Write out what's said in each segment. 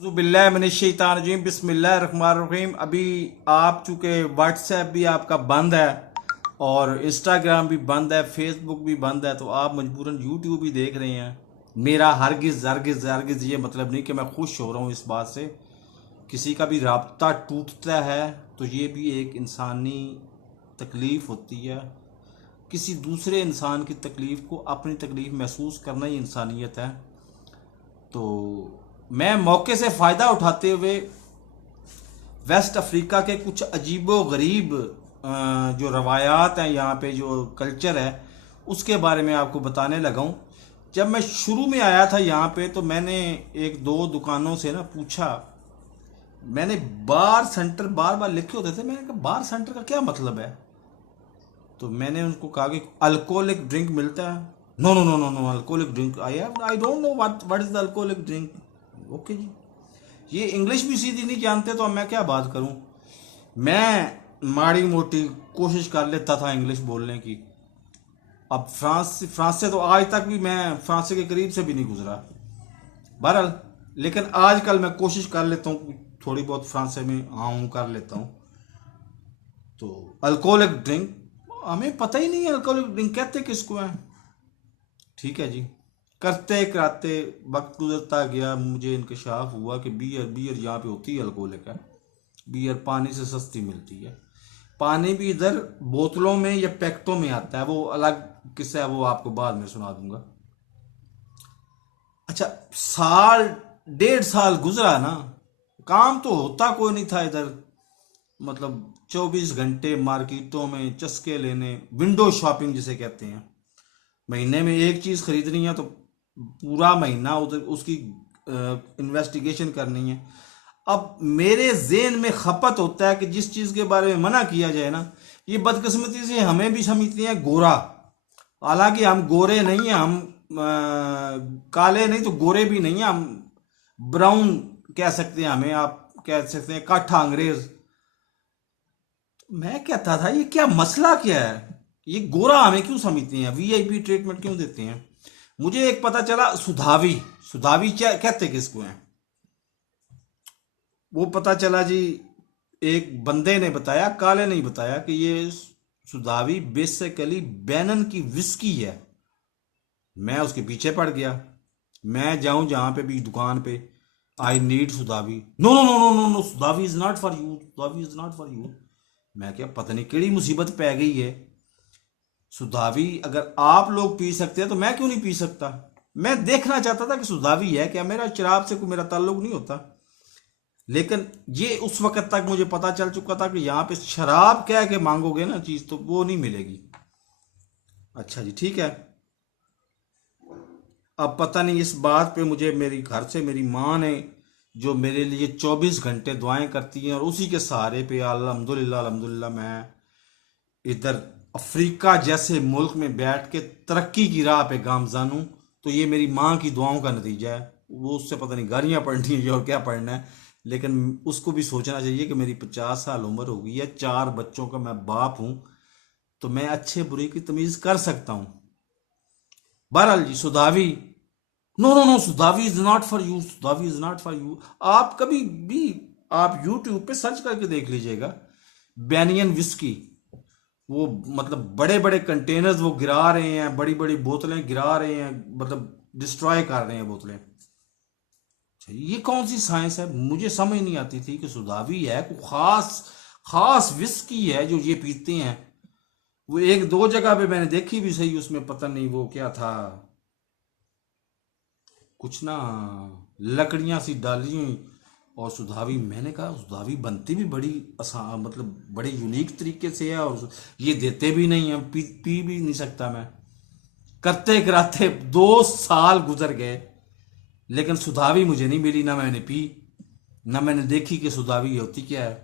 बिस्मिल्लाहिर्रहमानिर्रहीम बिस्मिल्लाहिर्रहमानिर्रहीम। अभी आप चूँकि व्हाट्सएप भी आपका बंद है और इंस्टाग्राम भी बंद है, फेसबुक भी बंद है, तो आप मजबूरन यूट्यूब भी देख रहे हैं। मेरा हरगिज़ हरगिज़ हरगिज़ ये मतलब नहीं कि मैं खुश हो रहा हूँ इस बात से। किसी का भी राब्ता टूटता है तो ये भी एक इंसानी तकलीफ़ होती है। किसी दूसरे इंसान की तकलीफ़ को अपनी तकलीफ़ महसूस करना ही इंसानियत है। तो मैं मौके से फ़ायदा उठाते हुए वेस्ट अफ्रीका के कुछ अजीबो गरीब जो रवायात हैं, यहाँ पे जो कल्चर है, उसके बारे में आपको बताने लगा हूँ। जब मैं शुरू में आया था यहाँ पे तो मैंने एक दो दुकानों से ना पूछा। मैंने बार सेंटर बार बार लिखे होते थे, मैंने कहा बार सेंटर का क्या मतलब है। तो मैंने उनको कहा कि अल्कोहलिक ड्रिंक मिलता है। No no no no no, alcoholic drink I don't know what is the alcoholic drink. Okay जी, ये इंग्लिश भी सीधी नहीं जानते तो अब मैं क्या बात करूं। मैं माड़ी मोटी कोशिश कर लेता था इंग्लिश बोलने की। अब फ्रांस से तो आज तक भी मैं फ्रांस के करीब से भी नहीं गुजरा। बहरहाल, लेकिन आजकल मैं कोशिश कर लेता हूँ, थोड़ी बहुत फ्रांस में आऊँ कर लेता हूँ। तो अल्कोहलिक ड्रिंक, हमें पता ही नहीं है अल्कोहलिक ड्रिंक कहते किसको है। ठीक है जी। करते कराते वक्त गुजरता गया, मुझे इंकशाफ हुआ कि बियर बियर यहाँ पे होती है अल्कोहलिक है। बियर पानी से सस्ती मिलती है। पानी भी इधर बोतलों में या पैकेटों में आता है, वो अलग किस्सा है, वो आपको बाद में सुना दूंगा। अच्छा, साल डेढ़ साल गुजरा ना, काम तो होता कोई नहीं था इधर। मतलब 24 घंटे मार्केटों में चस्के लेने, विंडो शॉपिंग जिसे कहते हैं। महीने में एक चीज खरीदनी है तो पूरा महीना उधर उसकी इन्वेस्टिगेशन करनी है। अब मेरे जेन में खपत होता है कि जिस चीज के बारे में मना किया जाए ना, ये बदकिस्मती से हमें भी समझते हैं गोरा। हालांकि हम गोरे नहीं हैं, हम काले नहीं तो गोरे भी नहीं हैं, हम ब्राउन कह सकते हैं, हमें आप कह सकते हैं काठा अंग्रेज। मैं कहता था ये क्या मसला क्या है, ये गोरा हमें क्यों समझते हैं, वीआईपी ट्रीटमेंट क्यों देते हैं। मुझे एक पता चला, सुधावी। सुधावी क्या कहते किसको हैं, वो पता चला जी। एक बंदे ने बताया, काले नहीं बताया, कि ये सुधावी बेसिकली बैनन की विस्की है। मैं उसके पीछे पड़ गया। मैं जाऊं जहां पे भी दुकान पे, I need Sudhavi. No no no no no no, Sudhavi is not for you, Sudhavi is not for you. मैं क्या पता नहीं केड़ी मुसीबत पै गई है। सुधावी अगर आप लोग पी सकते हैं तो मैं क्यों नहीं पी सकता। मैं देखना चाहता था कि सुधावी है क्या, मेरा शराब से कोई मेरा ताल्लुक नहीं होता। लेकिन ये उस वक्त तक मुझे पता चल चुका था कि यहाँ पे शराब कह के मांगोगे ना चीज तो वो नहीं मिलेगी। अच्छा जी, ठीक है। अब पता नहीं इस बात पे मुझे मेरी घर से मेरी माँ ने, जो मेरे लिए 24 घंटे दुआएं करती हैं, और उसी के सहारे पे अल्हम्दुलिल्लाह अल्हम्दुलिल्लाह मैं इधर अफ्रीका जैसे मुल्क में बैठ के तरक्की की राह पे गामजान हूँ। तो ये मेरी माँ की दुआओं का नतीजा है। वो उससे पता नहीं गालियाँ पढ़नी है और क्या पढ़ना है, लेकिन उसको भी सोचना चाहिए कि मेरी 50 साल उम्र हो गई है, 4 बच्चों का मैं बाप हूँ, तो मैं अच्छे बुरे की तमीज़ कर सकता हूँ। बहरहाल जी, Sudhavi, no no no, Sudhavi is not for you, Sudhavi is not for you. आप कभी भी आप यूट्यूब पे सर्च करके देख लीजिएगा, बैनियन विस्की। वो मतलब बड़े बड़े कंटेनर्स वो गिरा रहे हैं, बड़ी बड़ी बोतलें गिरा रहे हैं, मतलब डिस्ट्रॉय कर रहे हैं बोतलें। अच्छा, ये कौन सी साइंस है, मुझे समझ नहीं आती थी कि सुधावी है कोई खास खास विस्की है जो ये पीते हैं। वो एक दो जगह पे मैंने देखी भी सही, उसमें पता नहीं वो क्या था, कुछ ना लकड़ियां सी डाली हुई और सुधावी। मैंने कहा सुधावी बनती भी बड़ी आसान, मतलब बड़े यूनिक तरीके से है, और ये देते भी नहीं है, पी भी नहीं सकता मैं। करते कराते 2 साल गुजर गए, लेकिन सुधावी मुझे नहीं मिली, ना मैंने पी, ना मैंने देखी कि सुधावी होती क्या है।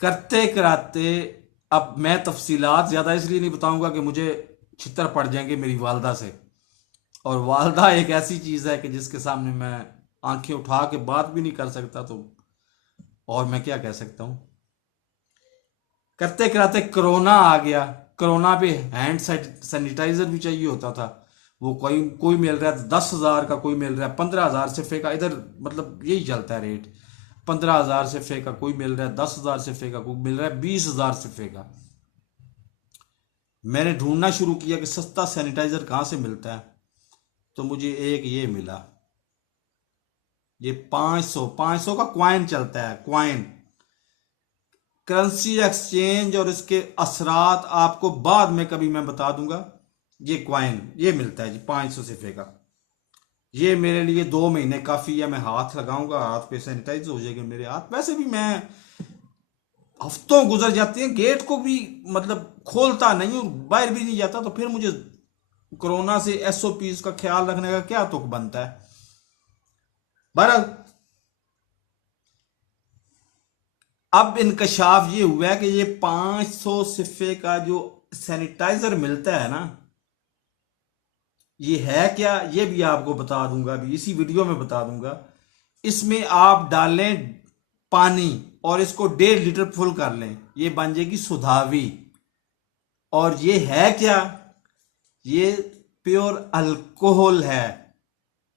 करते कराते, अब मैं तफसीलात ज़्यादा इसलिए नहीं बताऊंगा कि मुझे छितर पड़ जाएंगे मेरी वालदा से, और वालदा एक ऐसी चीज़ है कि जिसके सामने मैं आंखें उठा के बात भी नहीं कर सकता, तो और मैं क्या कह सकता हूँ। करते कराते कोरोना आ गया। कोरोना पे हैंड सैनिटाइजर भी चाहिए होता था, वो कोई कोई मिल रहा है 10,000 का, कोई मिल रहा है 15,000 सिफे का, इधर मतलब यही चलता है रेट। 15,000 सिफे का कोई मिल रहा है, 10,000 सिफे का कोई मिल रहा है, 20,000 सिफे का। मैंने ढूंढना शुरू किया कि सस्ता सैनिटाइजर कहाँ से मिलता है, तो मुझे एक ये मिला। ये 500 का क्वाइन चलता है, क्वाइन। करेंसी एक्सचेंज और इसके असरात आपको बाद में कभी मैं बता दूंगा। ये क्वाइन ये मिलता है जी 500 सिफे का। ये मेरे लिए 2 महीने काफी है। मैं हाथ लगाऊंगा, हाथ पे सैनिटाइज हो जाएंगे मेरे हाथ। वैसे भी मैं हफ्तों गुजर जाते हैं, गेट को भी मतलब खोलता नहीं हूँ, बाहर भी नहीं जाता, तो फिर मुझे कोरोना से SOPs का ख्याल रखने का क्या तुक बनता है। बहरहाल अब इंकशाफ ये हुआ है कि ये 500 सिफे का जो सैनिटाइजर मिलता है ना, ये है क्या, ये भी आपको बता दूंगा, अभी इसी वीडियो में बता दूंगा। इसमें आप डालें पानी और इसको 1.5 लीटर फुल कर लें, ये बन जाएगी सुधावी। और ये है क्या, ये प्योर अल्कोहल है।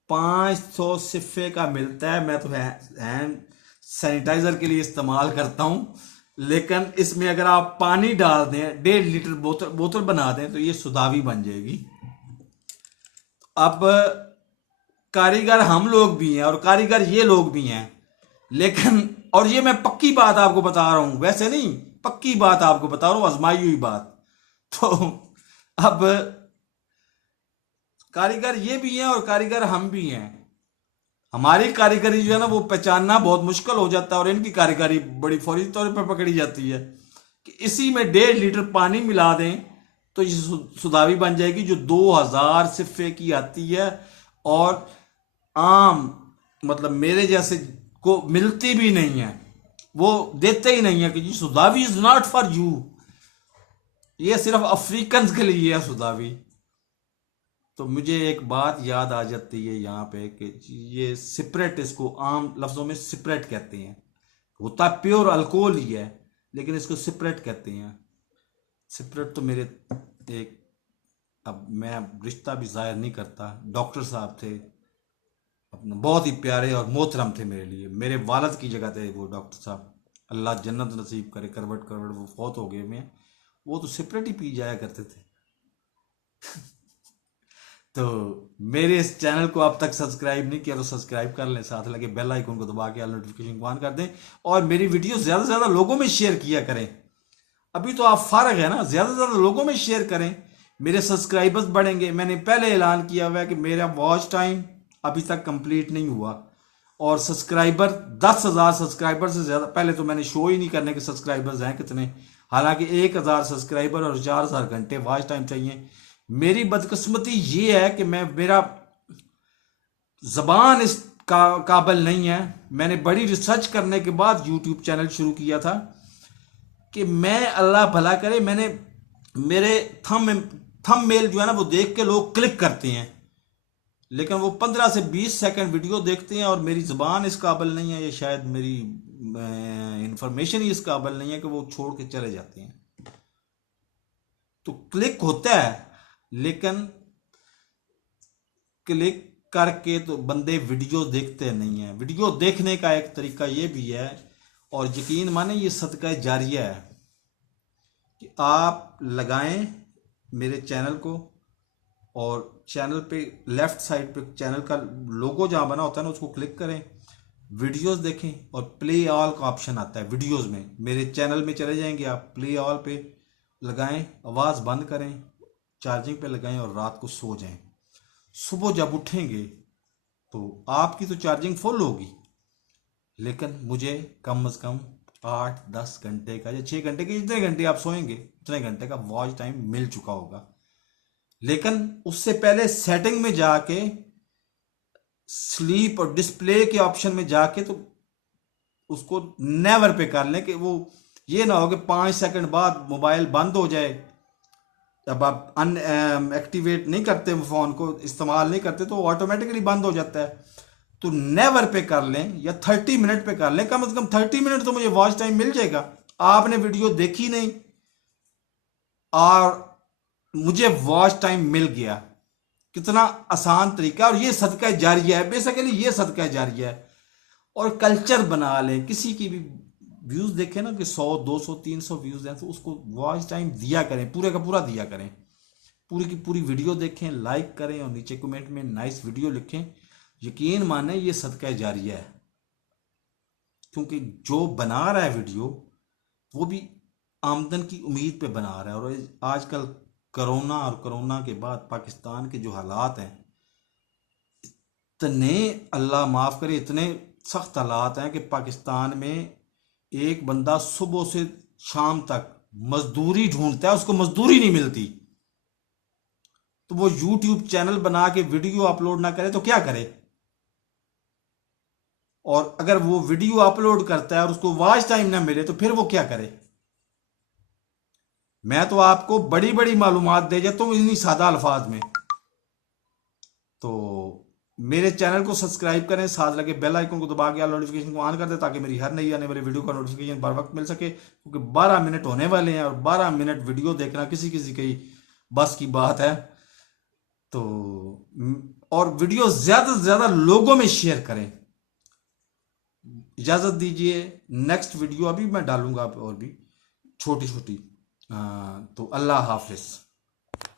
500 सिफे का मिलता है। मैं तो हैंड सैनिटाइजर के लिए इस्तेमाल करता हूं, लेकिन इसमें अगर आप पानी डाल दें, 1.5 लीटर बोतल बना दें, तो ये सुधावी बन जाएगी। अब कारीगर हम लोग भी हैं और कारीगर ये लोग भी हैं, लेकिन और ये मैं पक्की बात आपको बता रहा हूं, वैसे नहीं, पक्की बात आपको बता रहा हूं, आजमाई हुई बात। तो अब कारीगर ये भी हैं और कारीगर हम भी हैं। हमारी कारीगरी जो है ना वो पहचानना बहुत मुश्किल हो जाता है, और इनकी कारीगरी बड़ी फौरी तौर पर पकड़ी जाती है कि इसी में 1.5 लीटर पानी मिला दें तो ये सुधावी बन जाएगी, जो 2,000 सिफे की आती है। और आम मतलब मेरे जैसे को मिलती भी नहीं है, वो देते ही नहीं है कि जी सुधावी इज नॉट फॉर यू, ये सिर्फ अफ्रीकन के लिए है सुधावी। तो मुझे एक बात याद आ जाती है यहाँ पे कि ये सिपरेट, इसको आम लफ्जों में सिपरेट कहते हैं। होता प्योर अल्कोहल ही है, लेकिन इसको सिपरेट कहते हैं। सिपरेट तो मेरे एक, अब मैं रिश्ता भी जाहिर नहीं करता, डॉक्टर साहब थे अपना, बहुत ही प्यारे और मोहतरम थे मेरे लिए, मेरे वालद की जगह थे वो डॉक्टर साहब। अल्लाह जन्नत नसीब करे, करवट करवट वो फौत हो गए में, वो तो सिपरेट ही पी जाया करते थे। तो मेरे इस चैनल को अब तक सब्सक्राइब नहीं किया तो सब्सक्राइब कर लें, साथ लगे बेल आइकन को दबा के नोटिफिकेशन ऑन कर दें, और मेरी वीडियो ज़्यादा से ज़्यादा लोगों में शेयर किया करें। अभी तो आप फारग है ना, ज़्यादा से ज़्यादा लोगों में शेयर करें, मेरे सब्सक्राइबर्स बढ़ेंगे। मैंने पहले ऐलान किया हुआ है कि मेरा वॉच टाइम अभी तक कंप्लीट नहीं हुआ, और सब्सक्राइबर 10,000 सब्सक्राइबर से ज़्यादा, पहले तो मैंने शो ही नहीं करने के सब्सक्राइबर्स हैं कितने, हालांकि 1,000 सब्सक्राइबर और 4,000 घंटे वॉच टाइम चाहिए। मेरी बदकिस्मती ये है कि मेरा जबान इस काबिल नहीं है। मैंने बड़ी रिसर्च करने के बाद यूट्यूब चैनल शुरू किया था कि मैं, अल्लाह भला करे, मैंने मेरे थंबनेल जो है ना वो देख के लोग क्लिक करते हैं, लेकिन वो 15 से 20 सेकंड वीडियो देखते हैं, और मेरी जबान इस काबिल नहीं है, या शायद मेरी इंफॉर्मेशन ही इस काबिल नहीं है कि वो छोड़ के चले जाते हैं। तो क्लिक होता है, लेकिन क्लिक करके तो बंदे वीडियो देखते नहीं है। वीडियो देखने का एक तरीका ये भी है, और यकीन माने ये सदका जारिया है, कि आप लगाएं मेरे चैनल को, और चैनल पे लेफ्ट साइड पे चैनल का लोगो जहां बना होता है ना उसको क्लिक करें, वीडियोस देखें, और प्ले ऑल का ऑप्शन आता है वीडियोस में, मेरे चैनल में चले जाएंगे आप, प्ले ऑल पे लगाएं, आवाज़ बंद करें, चार्जिंग पे लगाएं, और रात को सो जाएं। सुबह जब उठेंगे तो आपकी तो चार्जिंग फुल होगी, लेकिन मुझे कम से कम 8-10 घंटे का या 6 घंटे के, जितने घंटे आप सोएंगे उतने घंटे का वॉच टाइम मिल चुका होगा। लेकिन उससे पहले सेटिंग में जाके, स्लीप और डिस्प्ले के ऑप्शन में जाके, तो उसको नेवर पे कर लें, कि वो ये ना हो कि 5 सेकंड बाद मोबाइल बंद हो जाए। जब आप एक्टिवेट नहीं करते, फोन को इस्तेमाल नहीं करते, तो ऑटोमेटिकली बंद हो जाता है। तो नेवर पे कर लें, या 30 मिनट पे कर लें, कम से कम 30 मिनट तो मुझे वॉच टाइम मिल जाएगा। आपने वीडियो देखी नहीं और मुझे वॉच टाइम मिल गया, कितना आसान तरीका है। और ये सदका जारिया है, बेसिकली ये सदका जारिया है। और कल्चर बना लें, किसी की भी व्यूज देखें ना कि 100 200 300 व्यूज हैं तो उसको वॉच टाइम दिया करें, पूरे का पूरा दिया करें। पूरी की पूरी वीडियो देखें, लाइक करें और नीचे कमेंट में नाइस वीडियो लिखें। यकीन माने ये सदका जारिया है, क्योंकि जो बना रहा है वीडियो वो भी आमदन की उम्मीद पे बना रहा है। और आजकल कोरोना और कोरोना के बाद पाकिस्तान के जो हालात हैं, इतने अल्लाह माफ़ करे, इतने सख्त हालात हैं कि पाकिस्तान में एक बंदा सुबह से शाम तक मजदूरी ढूंढता है, उसको मजदूरी नहीं मिलती। तो वो यूट्यूब चैनल बना के वीडियो अपलोड ना करे तो क्या करे? और अगर वो वीडियो अपलोड करता है और उसको वॉच टाइम ना मिले तो फिर वो क्या करे? मैं तो आपको बड़ी बड़ी मालूमात दे जाता हूँ इन्हीं सादा अल्फाज में। तो मेरे चैनल को सब्सक्राइब करें, साथ लगे बेल आइकन को दबा के ऑल नोटिफिकेशन को ऑन कर दें, ताकि मेरी हर नई आने वाली वीडियो का नोटिफिकेशन बर वक्त मिल सके। क्योंकि 12 मिनट होने वाले हैं और 12 मिनट वीडियो देखना किसी किसी की बस की बात है। तो और वीडियो ज्यादा से ज्यादा लोगों में शेयर करें। इजाजत दीजिए, नेक्स्ट वीडियो अभी मैं डालूंगा और भी छोटी छोटी। तो अल्लाह हाफिज।